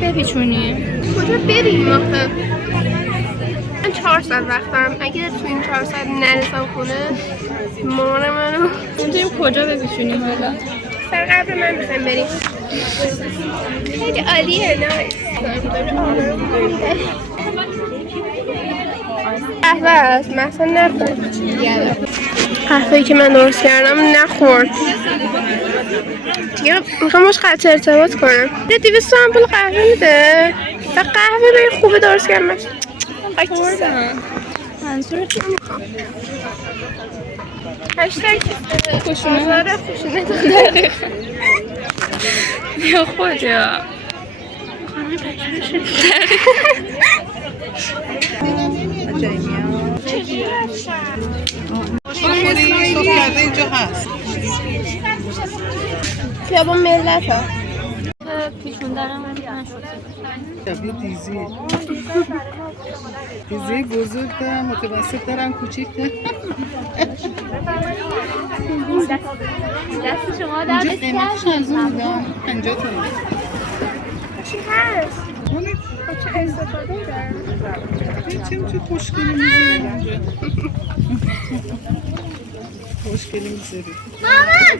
بپیچونی کجا بریم آخه؟ من 4 ساعت وقت دارم. اگه تو این 4 ساعت نرسم خونه مامان منو میتونیم کجا بپیچونیم حالا؟ سر قبر من میخوایم بریم. خیلی عالیه. نایس. قهوه هست. مثلا نخورد. قهوه‌ای که من درست کردم نخورد. دیگه میخوام باش قطع ارتباط کنم. 200 تومن پول قهوه میده. و قهوه به خوبه درست کردم. خوردم منظور چی؟ هشتگ خشونه خشونه داره. یا خدا صبح کرده اینجا هست. خیابان ملت ها. پیشون دارم شبیه دیزی. دیزی بزرگ دارم، متوسط دارم، کوچیک دارم. دست شما اینجا قیمتش از اون بودم 50 تومن. چی هست؟ چه استفاده داره؟ چه خوشگلی میذاری اینجا. خوشگلی میذاری. مامان!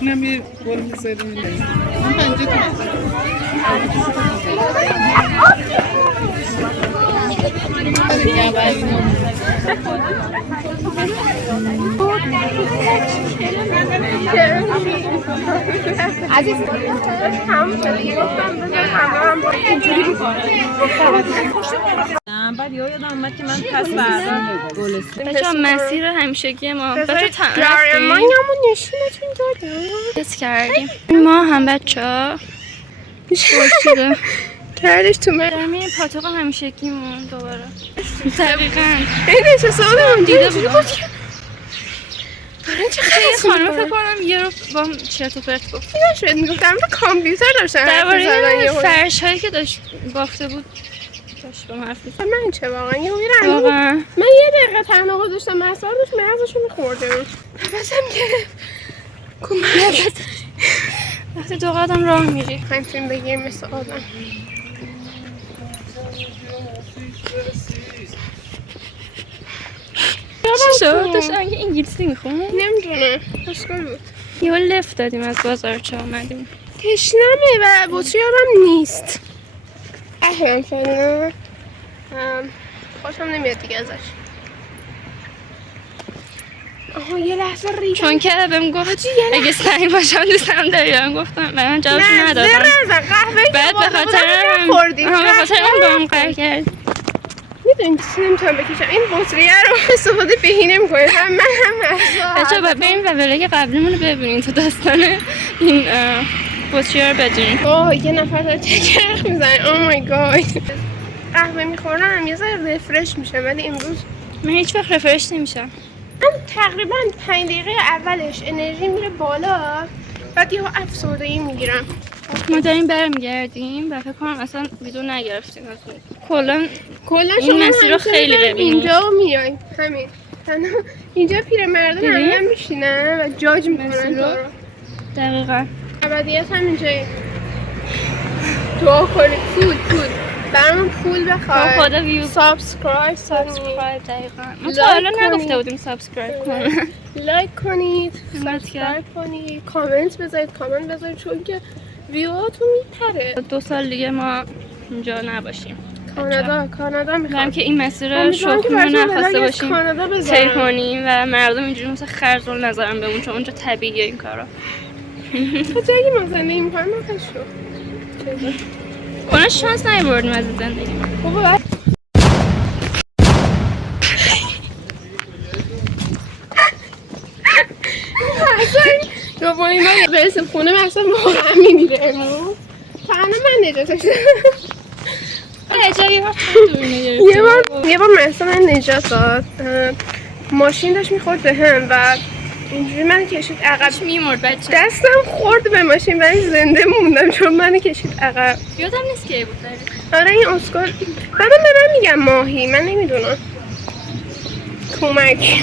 اینم یه گل میذاری اینجا. من 50 تومن. عزیز هم شده گفتم بذار همه با اینجوری بعد یادم اومد که من پس فردا بچه مسیر همیشگی ما بچه ما یامون نشونتون دادم کردیم ما هم بچه ها کردش تو من در میریم پاتوق همیشگیمون دوباره دقیقا اینه چه سالمون دیده بودم دارن چه یه خیلی خانمه فکر کنم یه رو با هم چرت و پرت گفت شاید میگفتم تو کامپیوتر داشتن درباره فرش هایی که داشت بافته بود داشت با من حرف می‌زد. من چه واقعا یه میرم واقعا من یه دقیقه تنها گذاشتم مسئله داشت مغزشو میخوردم نفسم گرفت کمک وقتی دو قدم راه میری همچنین بگیر مثل آدم چی شد؟ داشت انگه انگلیسی میخون؟ نمیدونه خوشگل بود یه لفت دادیم از بازارچه آمدیم تشنمه و بطری آدم نیست احیان فعلا خوشم نمیاد دیگه ازش آها یه لحظه ریدم چون که بهم گفت اگه سعی باشم دوستم داریم گفتم من جوابش ندادم قهوه بعد به خاطر اون با هم قرار کرد میدونی چیزی نمیتونم بکشم این بطریه رو استفاده بهینه میکنه هم من هم بچه باید بریم و ولاگ قبلیمون رو ببینیم تو داستان این بطریه رو بدونیم یه نفر داره چرخ میزنه او مای گاد قهوه میخورم یه ذره رفرش میشه ولی امروز من هیچ وقت رفرش نمیشم من تقریبا 5 دقیقه اولش انرژی میره بالا بعد یهو افسردگی میگیرم ما داریم برمیگردیم و فکر کنم اصلا ویدیو نگرفتیم کلا این مسیر رو خیلی ببینیم اینجا میایم همین اینجا پیرمردان همه میشینن و جاج میکنن تو رو دقیقا ابدیت هم اینجایی دعا کنید فود برامون پول بخواه خدا ویو سابسکرایب دقیقا ما تا حالا نگفته بودیم سابسکرایب کنید لایک کنید سابسکرایب کنید کامنت بذارید چون که ویوهاتون میپره 2 سال دیگه ما اینجا نباشیم کانادا میخوام که این مسیر شوخی رو نخواسته باشیم طی کنیم و مردم اینجوری مثل خرزون نظرم بمون چون اونجا طبیعیه این کارا تو جایی ما زندگی میکنم من خشو کنه شانس نیاوردیم از زندگی بابا دوباره من برسیم خونه مثلا واقعا میمیره امروز تنها من نجاتش یه بار مثلا من نجات داد ماشین داشت میخورد به هم و اینجوری من کشید عقب میمرد بچه دستم خورد به ماشین ولی زنده موندم چون من کشید عقب یادم نیست که بود آره این اسکل بعدم به من میگم ماهی من نمیدونم کمک